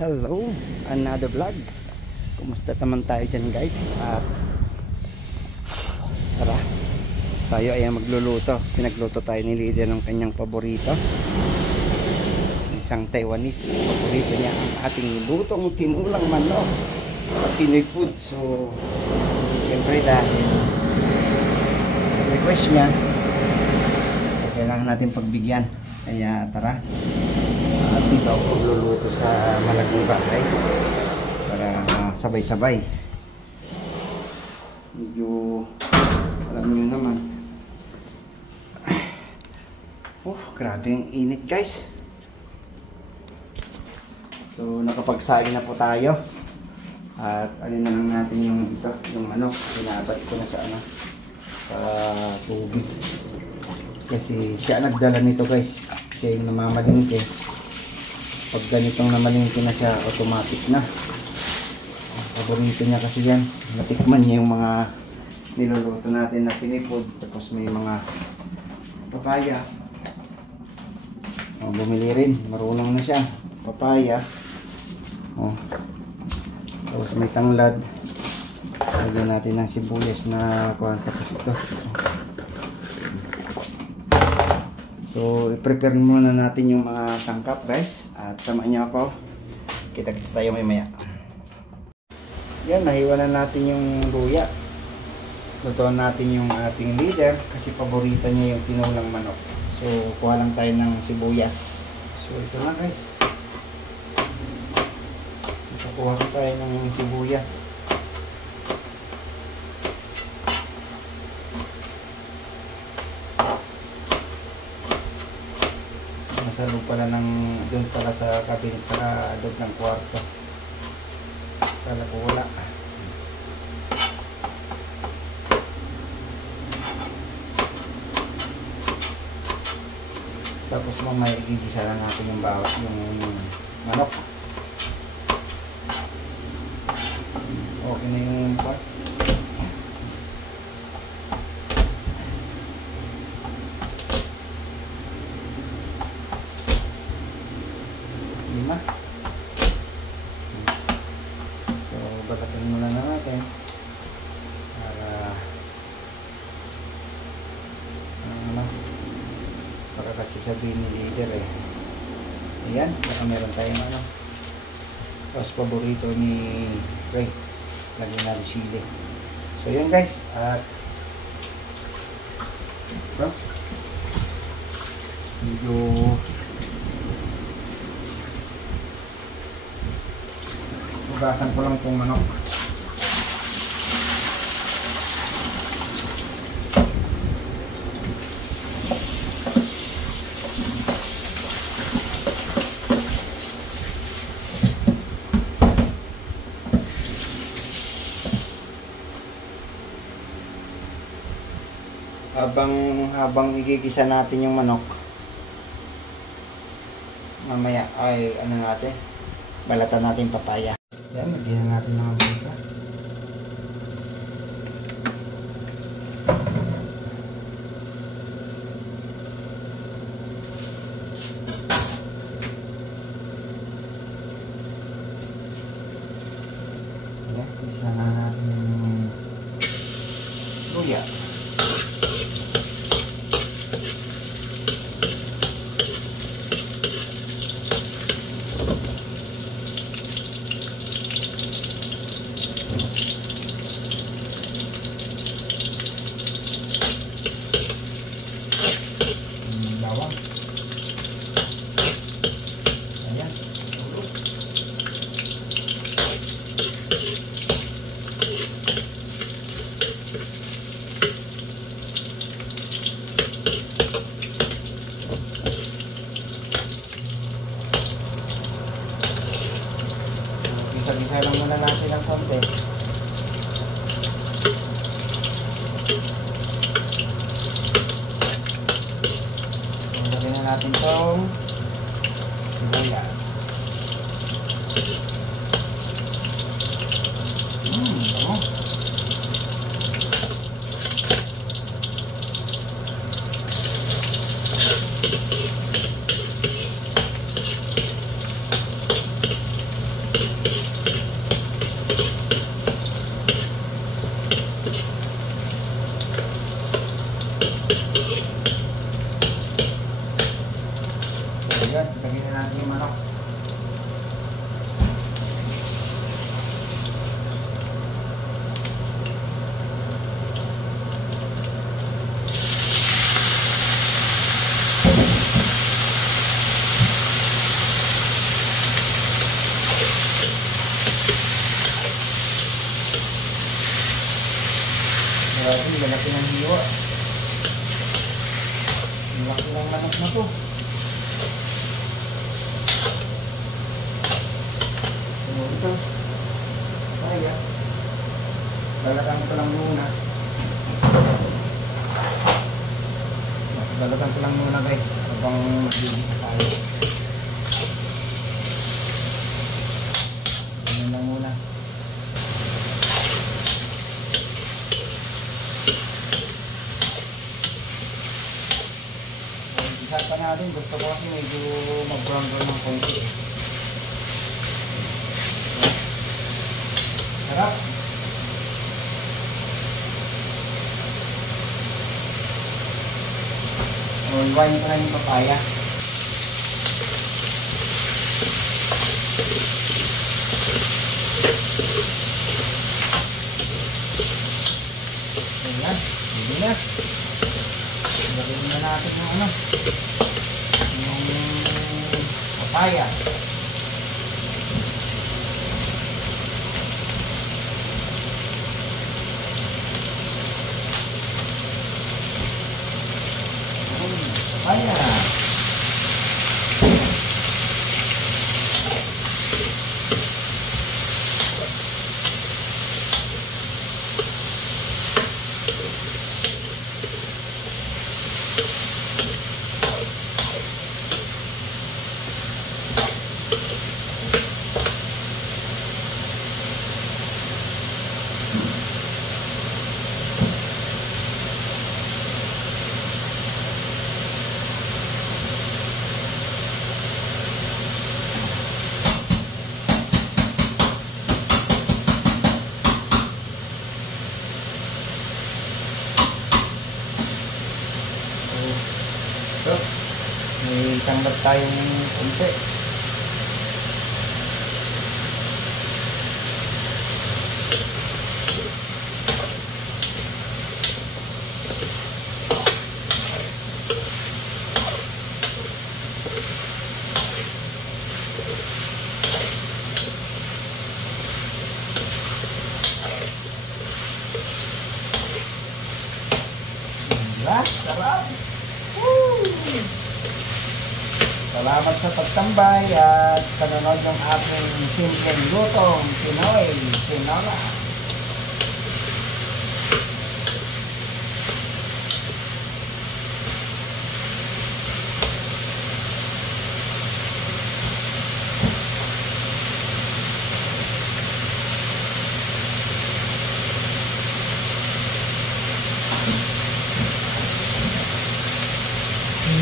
Hello, another vlog. Kumusta naman tayo dyan guys? At tara, tayo ay magluluto. Pinagluto tayo ni Lydia ng kanyang paborito, isang Taiwanese. Paborito niya ang ating lutong tinulang manok, Pinoy food. So siyempre dahil request niya, so kailangan natin pagbigyan. Kaya tara, at dito ako magluluto sa malaking bahay para sabay-sabay. Medyo alam nyo naman, grabe yung init guys. So nakapagsaing na po tayo. At ano na lang natin yung ito, yung manok. Pinabad ko na sa sa tubig. Kasi siya nagdala nito guys. Siya yung namamalingke. Pag ganitong namalingke na siya, automatic na. Paborito niya kasi yan. Natikman niya yung mga niluluto natin na Pinoy food. Tapos may mga papaya. Bumili rin. Marunong na siya. Papaya. Tapos may tanglad. Lagyan natin ng sibuyas na kuhan. Tapos ito. So, i-prepare muna natin yung mga sangkap guys. At samahan niyo ako. Kita-kits tayo may-maya. Yan, nahiwanan natin yung luya. Lutuan natin yung ating leader kasi paborito niya yung tinulang manok. So, kuha lang tayo ng sibuyas. So, ito na guys. Kuha tayo ng sibuyas. Nasa loob pala ng doon pala sa cabinet sa loob ng kwarto. Kala ko wala. Tapos mamaya igigisa lang natin yung bawat yung manok. Okay na yung part. Lima. So balatan muna na natin para kasi sabihin ni leader ayan, baka meron tayong tapos paborito ni Ray, lagyan natin sili. So yun guys, at medyo hugasan ko lang itong manok. Habang igigisa natin yung manok, mamaya ay natin, balatan natin papaya. Yan, lagyan natin ng mantika. Yan, isa na natin yung luya. Isa-isa lang muna natin ng konti. Lagyan na natin itong sibuyas. Lagyan na natin yung manok. Grabe, lalaki ng hiwa. Ang laki ng manok na to. Ano ito? Kaya. Balatan ko lang muna. Balatan ko lang muna guys. Habang magbibisa tayo. Ganyan lang muna. Isa pa natin. Gusto ko kasi medyo mag-brown ng konti. Sarap. Iwain ko na yung papaya. Ayan. Hindi na. Lagyan na natin yung ano. Yung papaya. Papaya. So, may tanggap tayong konti. Diba? Sarap! Woo! Salamat sa pagtambay at panonood ng aking simpleng lutong Pinoy Tinola.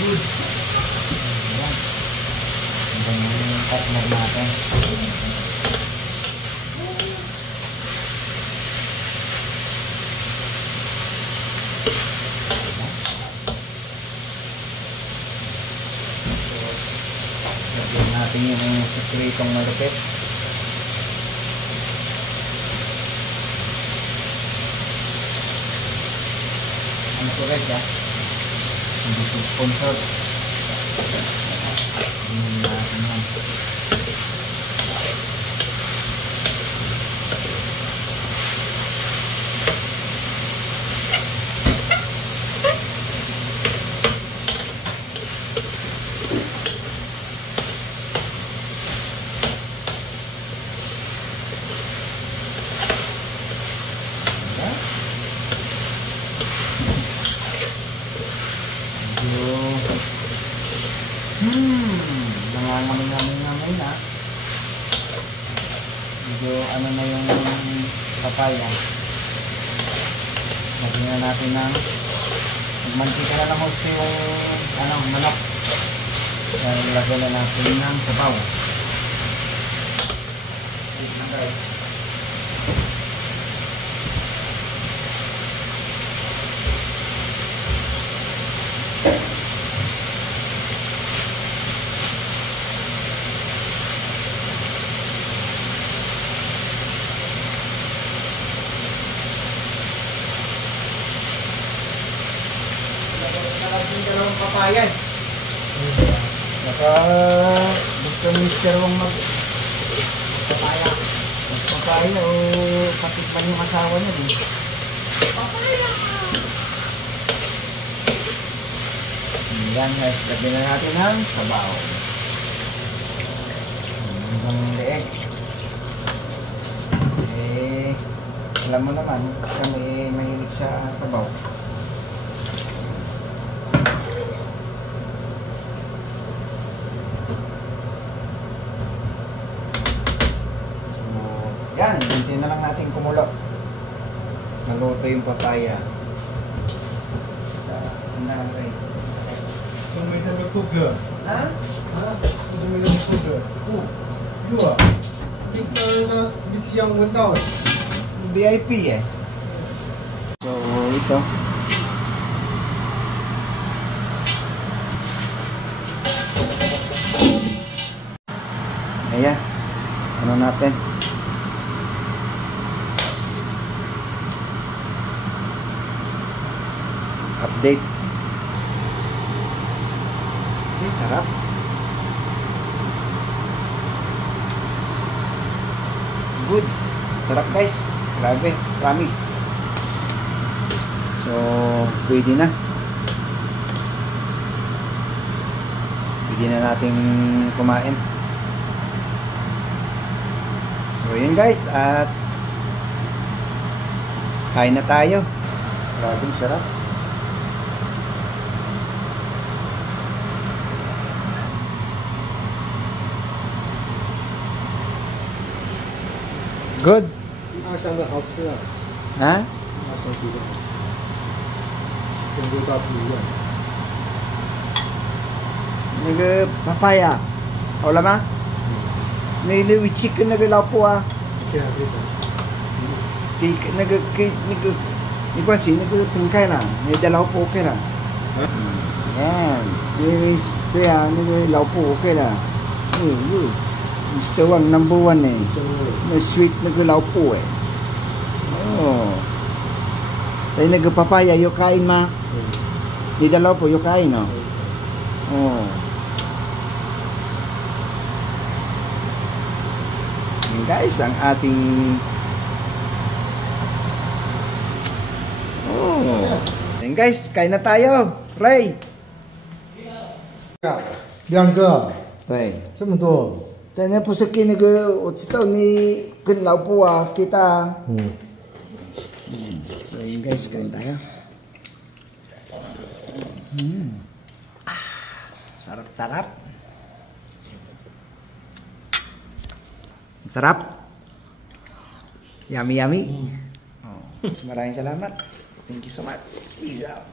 Good. Ayan. Hanggang yung partner natin. Lagyan natin yung sikretong malupit. Ano ko guys ha? Hindi ko sponsor. Hindi natin yan. Nangangamin-ngamin na. Medyo ano na yung papaya. Lagyan na natin ng magmantika na lang gusto yung manok. Lagyan na natin ng sabaw. Wait na guys. papaya. Baka gusto ni Mr. Wong mag papaya. Papaya o patikman yung asawa niya din. Papaya! Yan guys, lagyan na natin ang sabaw. Ang leeg. Alam mo naman, kami mahilig sa sabaw. Yan, hintayin na lang natin kumulo. Naluto yung papaya. Ano na lang kayo? 都没这个顾客， Ha? 都没这个顾客。哦，哟，这个那你是要闻到的。 VIP eh. So, ito. Ayan. Ano natin? Update. Sarap. Good. Sarap guys. Grabe. Promise. So, pwede na. Pwede na natin kumain. So, yun guys. At kain na tayo. Grabe. Sarap. Good. 那香的好吃啊， Ha? 那小鸡的，跟味道不一样。 Papaya. Wala ma? Nag chicken naglapo ah. 这样这种， Kasi nagpingkay lang. May dalaw po okay lang. Yan. Ito yan. Naglaw po okay lang. Mr. Wang number 1 eh. 真味。 Na sweet naglaw po eh. Oh. Tayo nagpapaya yung kain ma. May dalaw po yung kain no. Oh. Yan guys, ang ating Yan guys, kain na tayo. Ray. 两个， Tay. 这么多。 Tayo na po sa kinag-utitaw ni Kinlaw po kita. So yun guys, kain tayo. Sarap-sarap. Sarap. Yummy. Oh. Maraming salamat. Thank you so much. Peace out.